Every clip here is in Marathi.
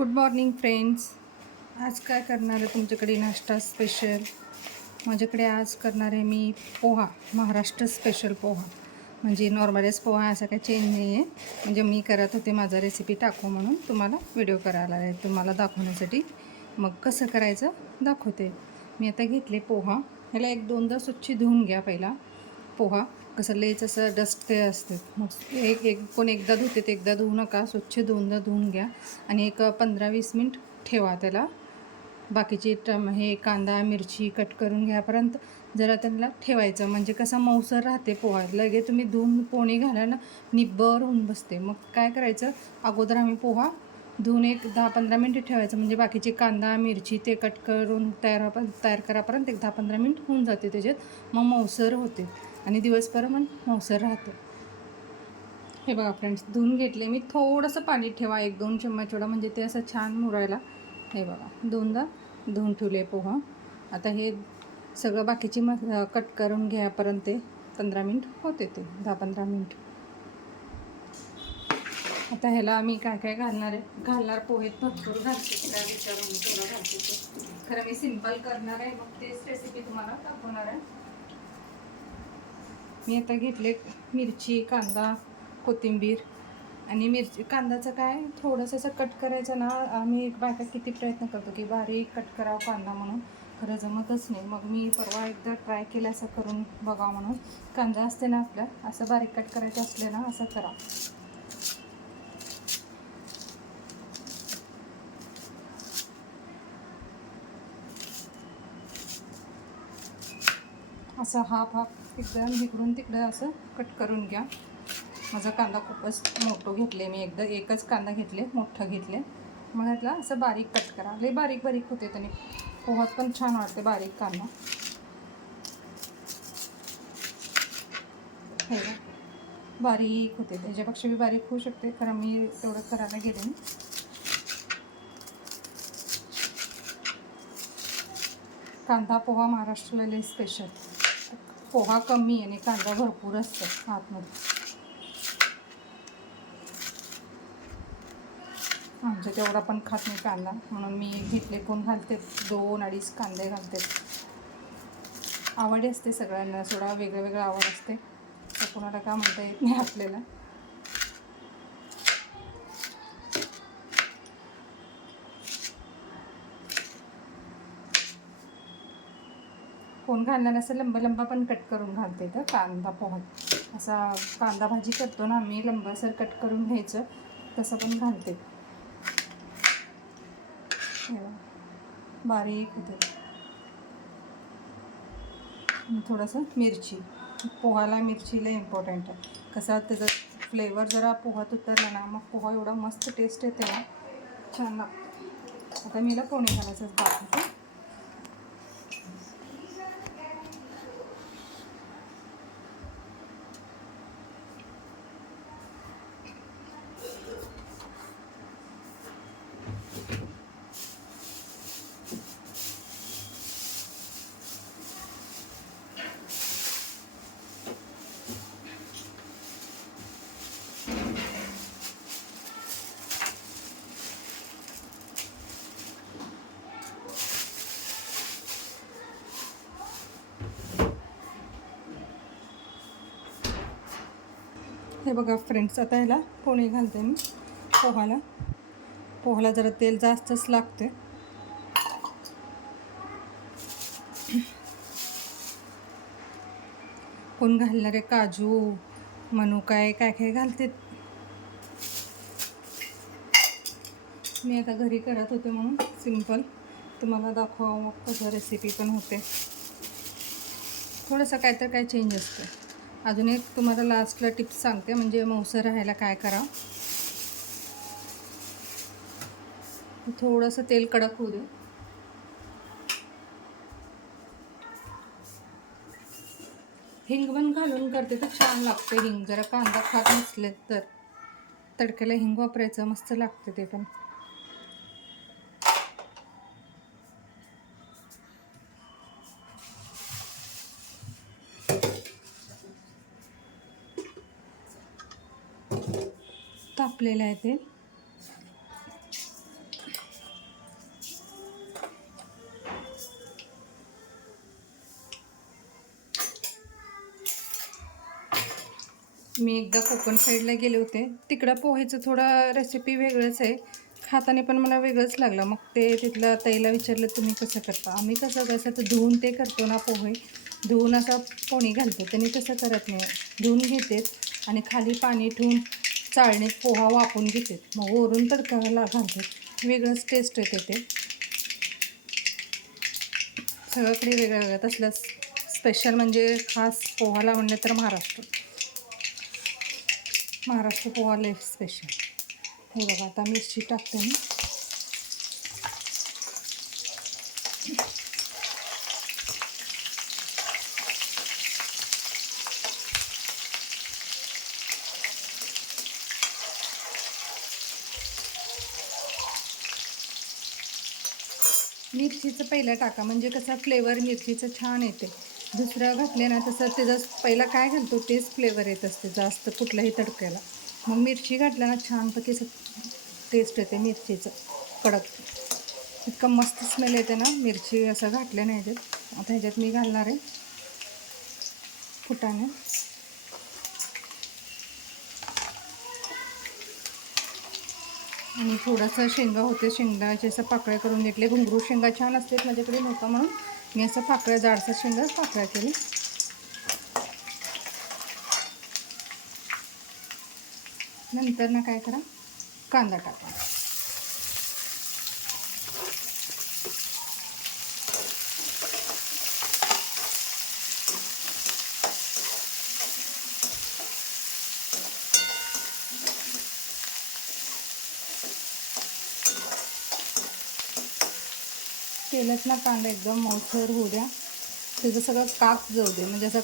Good morning friends. आज काय करणार आहे तुमच्याकडे नाश्ता स्पेशल? माझ्याकडे आज करणार आहे मी पोहा, महाराष्ट्र स्पेशल पोहा. म्हणजे नॉर्मलच पोहा, असा काही चेंज नाही आहे. म्हणजे मी करत होते, माझा रेसिपी टाकू म्हणून तुम्हाला व्हिडिओ करायला आहे, तुम्हाला दाखवण्यासाठी. मग कसं करायचं दाखवते. मी आता घेतले पोहा. ह्याला 1-2दा स्वच्छ धुवून घ्या पहिला. पोहा कसं लयच असं डस्ट ते असते, मग कोण एकदा धुते ते एकदा धुवू नका, स्वच्छ 2दा धुवून घ्या आणि एक 15-20 मिनिट ठेवा त्याला. बाकीचे हे कांदा मिरची कट करून घ्यापर्यंत जरा त्यांना ठेवायचं, म्हणजे कसं मऊसर राहते पोहा. लगे तुम्ही धुवून पोणी घाला ना, निब्बर होऊन बसते. मग काय करायचं, अगोदर आम्ही पोहा धुवून एक 10-15 मिनिटं ठेवायचं, म्हणजे बाकीचे कांदा मिरची ते कट करून तयार करापर्यंत एक 10-15 मिनिट होऊन जाते त्याच्यात. मग मऊसर होते आणि दिवसभर मग मऊसर राहते. हे बघा फ्रेंड्स, धुवून घेतले मी. थोडंसं पाणी ठेवा, 1-2 चम्मच एवढा, म्हणजे ते असं छान मुरायला. हे बघा 2दा धुवून ठेवले पोहा. आता हे सगळं बाकीची कट करून घ्यापर्यंत ते 15 मिनिट होते, ते 10-15 मिनिट. आता ह्याला आम्ही काय काय घालणार पोहेत भरपूर घालते, काय विचारून थोडं घालते ते. खरं मी सिंपल करणार आहे, मग तेच रेसिपी तुम्हाला दाखवणार आहे. मी आता घेतले मिरची, कांदा, कोथिंबीर आणि मिरची. कांद्याचं काय थोडंसं असं कट करायचं ना, आम्ही बायका किती प्रयत्न करतो की बारीक कट करावं कांदा म्हणून, खरं जमतच नाही. मग मी परवा एकदा ट्राय केलं असं करून बघा म्हणून. कांदा असते ना आपला, असं बारीक कट करायचं असले ना, असं करा. असं हाफ एकदम इकडून तिकडं असं कट करून घ्या. माझा कांदा खूपच मोठं घेतले मी, एकच कांदा घेतले, मोठं घेतले. मग ह्यातला असं बारीक कट करा. लई बारीक होते त्याने पोहात पण छान वाटते बारीक कांदा. हे बारीक होते, त्याच्यापेक्षा बी बारीक होऊ शकते, खरं मी तेवढं करायला गेले मी. कांदा पोहा महाराष्ट्राला लई स्पेशल. पोहा कमी आणि कांदा भरपूर असतो आतमध्ये. आमच्या तेवढा पण खात नाही कांदा, म्हणून मी घेतले. कोण घालते 2-2.5 कांदे घालते. आवड असते सगळ्यांना, थोडा वेगळं आवड असते, तर कोणाला काय म्हणता येत नाही आपल्याला. कोण घालणार असं लंबा पण कट करून घालते. तर कांदा पोहात असा कांदा भाजी करतो ना आम्ही, लंबासर कट करून घ्यायचं, तसं पण घालते. बारीक होते. थोडंसं मिरची, पोहाला मिरची लय इम्पॉर्टंट आहे. कसा त्याचा फ्लेवर जरा पोहात उतरला ना, मग पोहा एवढा मस्त टेस्ट येते ना, छान लागतं. आता मीला पोहे घालायचंच दाखवते. हे बघा फ्रेंड्स, आता ह्याला पोहे घालते मी. पोहाला जरा तेल जास्तच लागते. कोण घालणारे काजू मनुका काय घालते. मी आता घरी करत होते म्हणून सिंपल तुम्हाला दाखवावं, मग कसं रेसिपी पण होते. थोडंसं काय चेंज असतं. अजून एक तुम्हाला लास्टला टिप्स सांगते, म्हणजे मऊसर राहायला काय करा. थोडंसं तेल कडक होऊ दे. हिंग पण घालून करते तर छान लागते. हिंग जरा कांदा खात नसले तर तडक्याला हिंग वापरायचं, मस्त लागते ते पण. तापलेलं आहे ते. मी एकदा कोकण साईडला गेले होते, तिकडं पोहेचं थोडं रेसिपी वेगळंच आहे. खाताना पण मला वेगळंच लागलं. मग ते तिथलं ताईला विचारलं, तुम्ही कसं करता? आम्ही कसं तर धुवून ते करतो ना पोहे, धुवून असा पोणी घालतो. त्यांनी तसं करत नाही, धुवून घेतात आणि खाली पाणी ठेवून चाळणीत पोहा वापरून घेतात, मग वरून तडकाला घालतात. वेगळंच टेस्ट येते ते. सगळीकडे वेगळं वेगळं तसलं स्पेशल म्हणजे खास पोहाला म्हणलं तर महाराष्ट्र पोहा लय स्पेशल. हे बघा, आता मिरची टाकते मी. मिरचीचं पहिलं टाका, म्हणजे कसं फ्लेवर मिरचीचं छान येते. दुसरं घातले ना तसं त्याचं पहिला काय घालतो तेच फ्लेवर येत असते जास्त कुठल्याही तडक्याला. मग मिरची घातल्या ना छानपैकी टेस्ट येते मिरचीचं कडक. इतकं मस्त स्मेल येते ना मिरची असं घातल्या नाही ह्याच्यात. आता ह्याच्यात मी घालणार आहे फुटाणे. आणि थोडासा शेंगा होते, शेंगाचे असं पाकळ्या करून घेतले. घुंगरू शेंगा छान असतात, माझ्याकडे नव्हता म्हणून मी असं पाकळ्या, जाडसा शेंगा पाकळ्या केली. नंतर ना काय करा, कांदा टाका. तेलात ना कांदा एकदम मऊसर होऊ द्या, त्याचं सगळं काप जाऊ दे, म्हणजे असं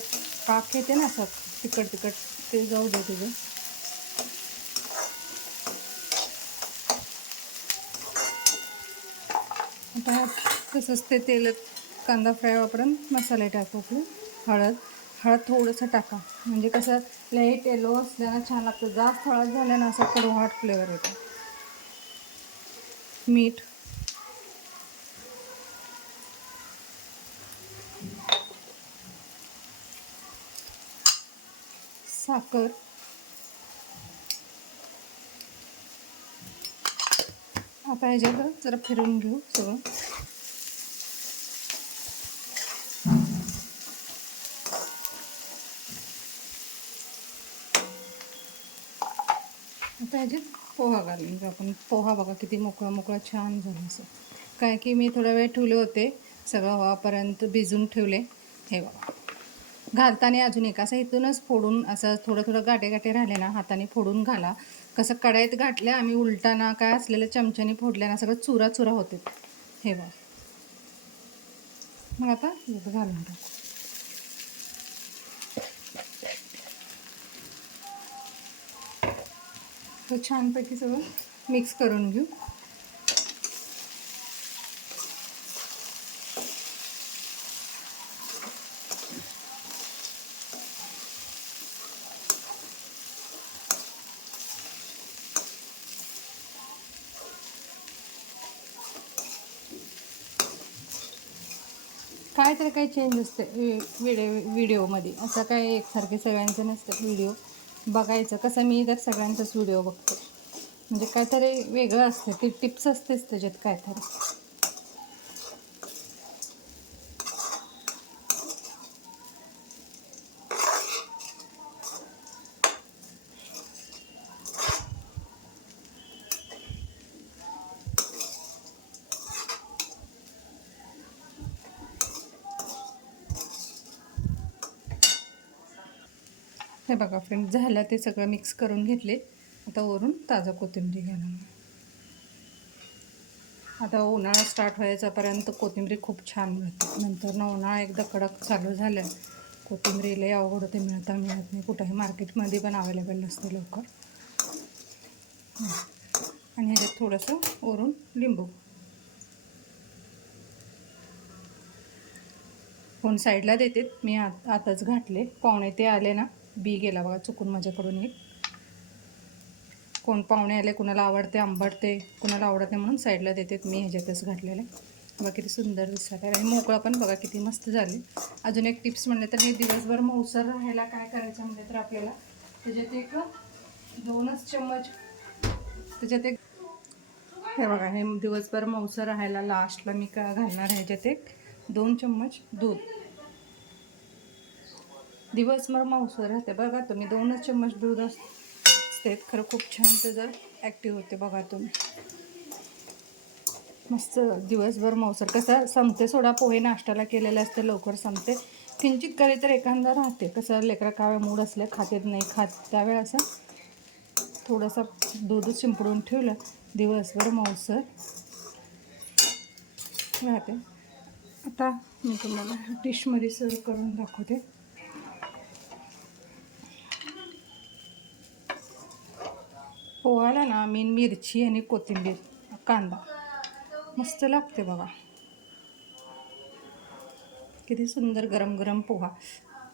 काप येते ना असं तिखट ते जाऊ दे त्याचं. आता तसंच ते तेलात कांदा फ्राय वापरून मसाले टाकू. आपलं हळद थोडंसं टाका, म्हणजे कसं लाईट येलो असल्यानं छान लागतं. जास्त हळद झालं ना असं कडवट फ्लेवर येतो. मीठ, साखर, आता ह्याच्यात जरा फिरवून घेऊ सगळं. आता ह्याच्यात पोहा घालून घेऊ आपण. पोहा बघा किती मोकळा छान झालं असं. काय की मी थोडा वेळ ठेवले होते, सगळं व्हापर्यंत भिजून ठेवले. हे बघा, घालताना अजून एक असं इथूनच फोडून असं थोडं गाठे राहिले ना हाताने फोडून घाला. कसं कढईत घातले आम्ही उलटाना काय असलेलं चमच्याने फोडल्या ना सगळं चुरा होते. हे बघा, मग आता घालून टाकू. तर छानपैकी सगळं मिक्स करून घेऊ. काय तर काही चेंज असते व्हिडिओमध्ये, असं काय एकसारखे सगळ्यांचं नसतं. व्हिडिओ बघायचं कसं, मी तर सगळ्यांचाच व्हिडिओ बघतो, म्हणजे काहीतरी वेगळं असते, ती टिप्स असतेच त्याच्यात काहीतरी. हे बघा फ्रेंड, झालं ते सगळं मिक्स करून घेतले. आता वरून ताजं कोथिंबीर घालून. आता उन्हाळा स्टार्ट व्हायच्यापर्यंत कोथिंबीर खूप छान मिळते. नंतर ना उन्हाळा एकदा कडक चालू झालं, कोथिंबीर लई अवघड होते, मिळत नाही कुठंही. मार्केटमध्ये पण अवेलेबल नसते लवकर. आणि ह्याच्यात थोडंसं वरून लिंबू. कोण साईडला देते, मी आताच घातले. पाहुणे ते आले ना, बी गेला बघा चुकून माझ्याकडून एक. कोण पाहुणे आले, कुणाला आवडते आंबटते, कुणाला आवडत नाही म्हणून साईडला देते. मी ह्याच्यातच घातलेलं आहे. बघा किती सुंदर दिसतात आहे. आणि मोकळा पण बघा किती मस्त झाले. अजून एक टिप्स म्हणले तर, हे दिवसभर मऊसर राहायला काय करायचं म्हणजे तर आपल्याला त्याच्यात एक 2च चम्मच, त्याच्यात एक हे बघा, हे दिवसभर मऊसं राहायला लास्टला मी का घालणार आहे. ह्याच्यात एक 2 चम्मच दूध. दिवसभर मऊसं राहते बघा तुम्ही. 2च चम्मच दूध असते, खरं खूप छान त्याचं ॲक्टिव्ह होते बघा तुम्ही. मस्त दिवसभर मऊसर. कसं संपते सोडा, पोहे नाश्त्याला केलेले असते, लवकर संपते. किंचित करे तर एखादा राहते, कसं लेकरं काव्या मूड असले खातेत नाही खात, त्यावेळेस असं थोडंसं दूध शिंपडून ठेवलं, दिवसभर मऊसर राहते. आता मी तुम्हाला डिशमध्ये सर्व करून दाखवते. पोहाला ना मी मिरची आणि कोथिंबीर, कांदा मस्त लागते बघा. किती सुंदर गरम गरम पोहा.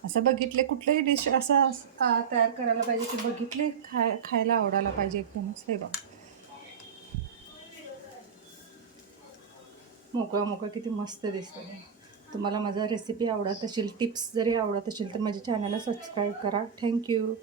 असं बघितले कुठलंही डिश असा तयार करायला पाहिजे की बघितले खायला आवडायला पाहिजे एकदमच. हे बघा मोकळा मोकळा किती मस्त दिसतं. तुम्हाला माझा रेसिपी आवडत असेल, टिप्स जरी आवडत असेल तर माझ्या चॅनलला सबस्क्राईब करा. थँक्यू.